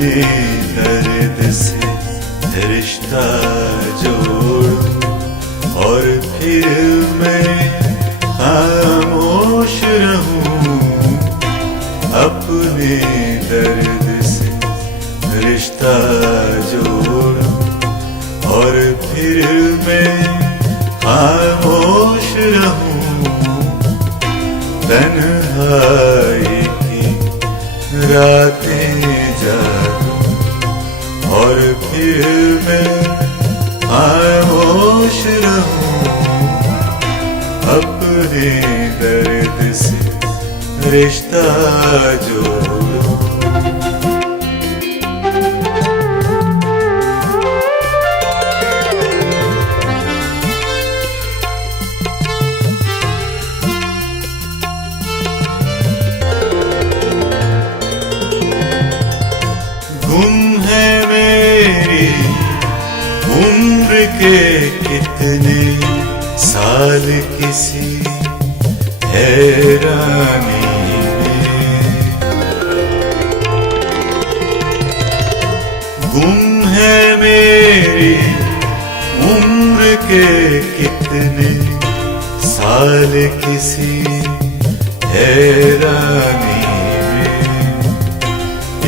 अपने दर्द से रिश्ता जोड़ूं और फिर मैं खामोश रहूं। अपने दर्द से रिश्ता जोड़ूं और फिर मैं खामोश रहूं। तन्हाई की रातें जागूं और फिर मैं खामोश रहूं। अपने दर्द से रिश्ता जोड़ूं। गुम है मेरी उम्र के कितने साल किसी हैरानी में। गुम है मेरी उम्र के कितने साल किसी हैरानी में।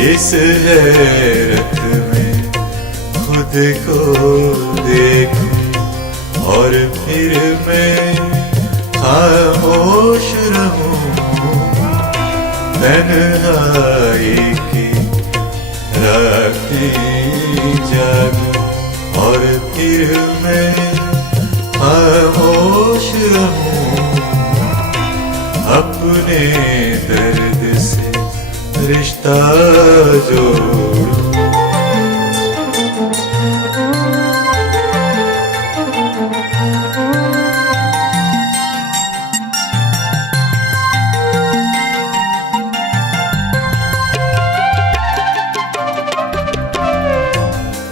इस हैरत में खुद को देखूं और फिर मैं खामोश रहूं। तन्हाई की रातें जागूं और फिर मैं खामोश रहूं। अपने दर्द से रिश्ता जोड़ूं।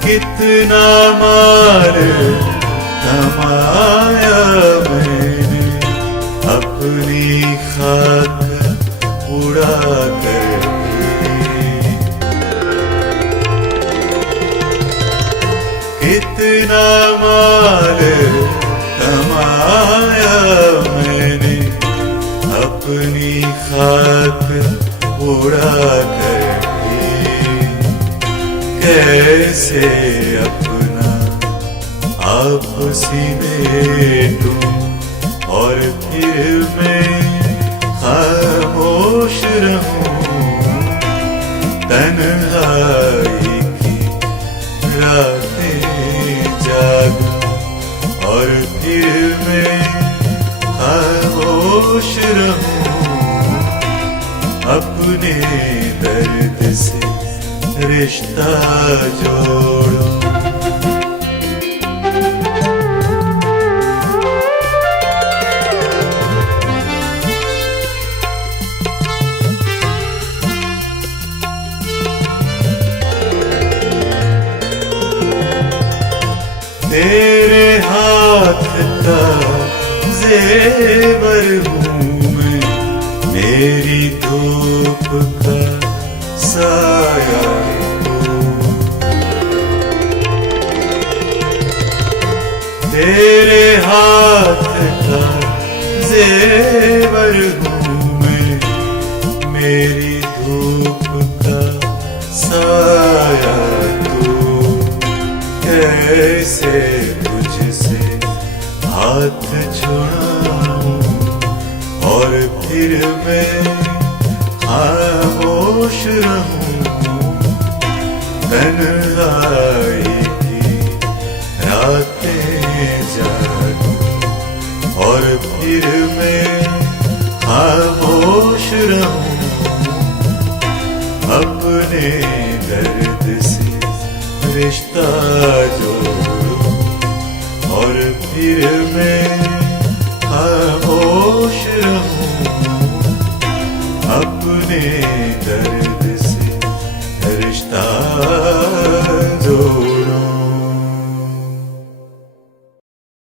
कितना माल कमाया मैंने अपनी खाक उड़ा कर। कितना माल कमाया मैंने अपनी खाक उड़ा कर। कैसे अपना आप सीने दूं और फिर मैं खामोश रहूं। तन्हाई की रातें जागूं और फिर मैं खामोश रहूं। अपने दर्द से रिश्ता जोड़ूं। तेरे हाथ का जेवर हूँ मैं, मेरी धूप का साया हूँ। तेरे हाथ का जेवर हूँ मैं, मेरी धूप का साया हूँ। कैसे तुझसे हाथ छुड़ाऊं और फिर मैं खामोश रहूं। तन्हाई की रातें जागूं और फिर मैं खामोश रहूं। अपने दर्द से रिश्ता जोड़ूं और फिर मैं